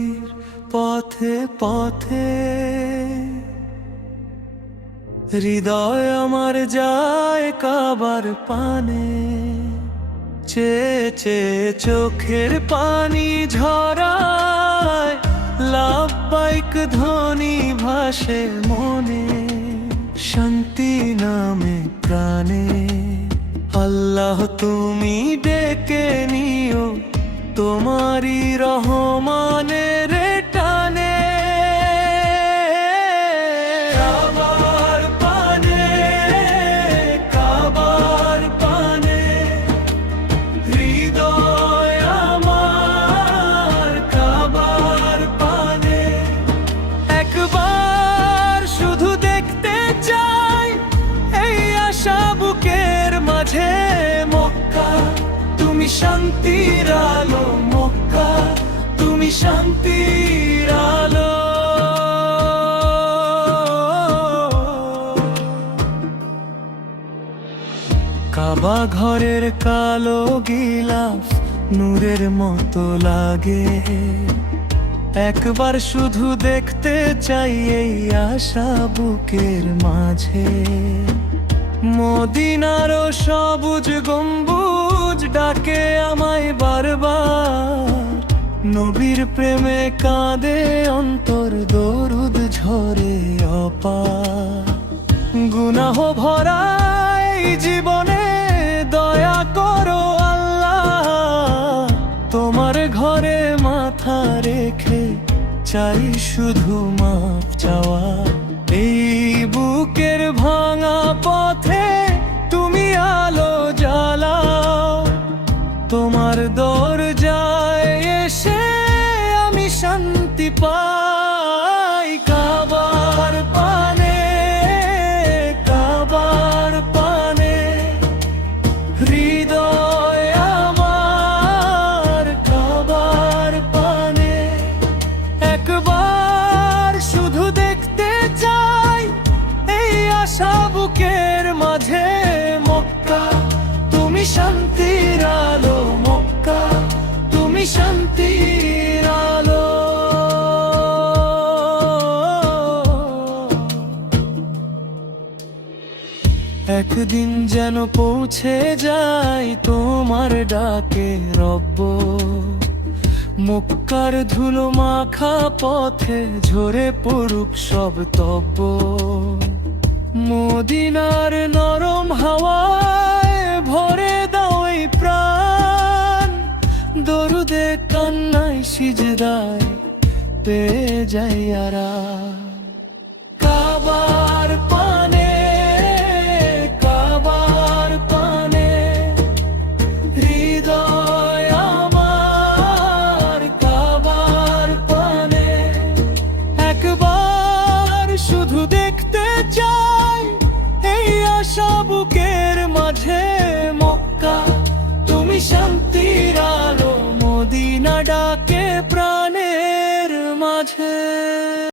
গলির পথে পথে হৃদয় আমার যায় কাবার পানে, চেয়ে চেয়ে চোখের পানি ঝরায়, লাব্বাইক ধ্বনি ভাসে মনে, শান্তি নামে প্রাণে। আল্লাহ তুমি ডেকে নিও তোমারি রহমানের টানে। কাবার পানে, কাবার পানে, হৃদয় আমার কাবার পানে। একবার শুধু দেখতে চাই এই আশা বুকের মাঝে, মক্কা তুমি শান্তির আলো, মক্কা তুমি শান্তির আলো। কাবা ঘরের কালো গিলাফ নূরের মতো লাগে, একবার শুধু দেখতে চাই এই আশা বুকের মাঝে। মদিনারও সবুজ গম্বুজ ডাকে আমায় বারবার, নবীর প্রেমে কাঁদে অন্তর, দরুদ ঝরে অপার। গুনাহ ভরা এই জীবনে দয়া করো আল্লাহ, তোমার ঘরে মাথা রেখে চাই শুধু মাফ চাওয়া। এই বুকের ভাঙা পথে তুমি আলো জ্বালাও, তোমার দরজায় এসে আমি শান্তি পাই। কাবার পানে, কাবার পানে, হৃদয় আমার কাবার পানে। একবার শুধু দেখতে চাই এই আশা বুকের মাঝে, মক্কা তুমি শান্তির আলো, মক্কা তুমি শান্তির আলো। একদিন যেন পৌঁছে যাই তোমার ডাকে রব্ব, মক্কার ধুলো মাখা পথে ঝরে পড়ুক সব তব্য। মদিনার নরম হাওয়ায় ভরে দাও এই প্রাণ, দরুদে কান্নায় সিজদায় পেয়ে যাই আরাম। কাবার পানে, কাবার পানে, হৃদয় আমার কাবার পানে। একবার শুধু দেখতে চাই এই আশা বুকের মাঝে, মক্কা তুমি শান্তির আলো, মদিনা ডাকে প্রাণের মাঝে।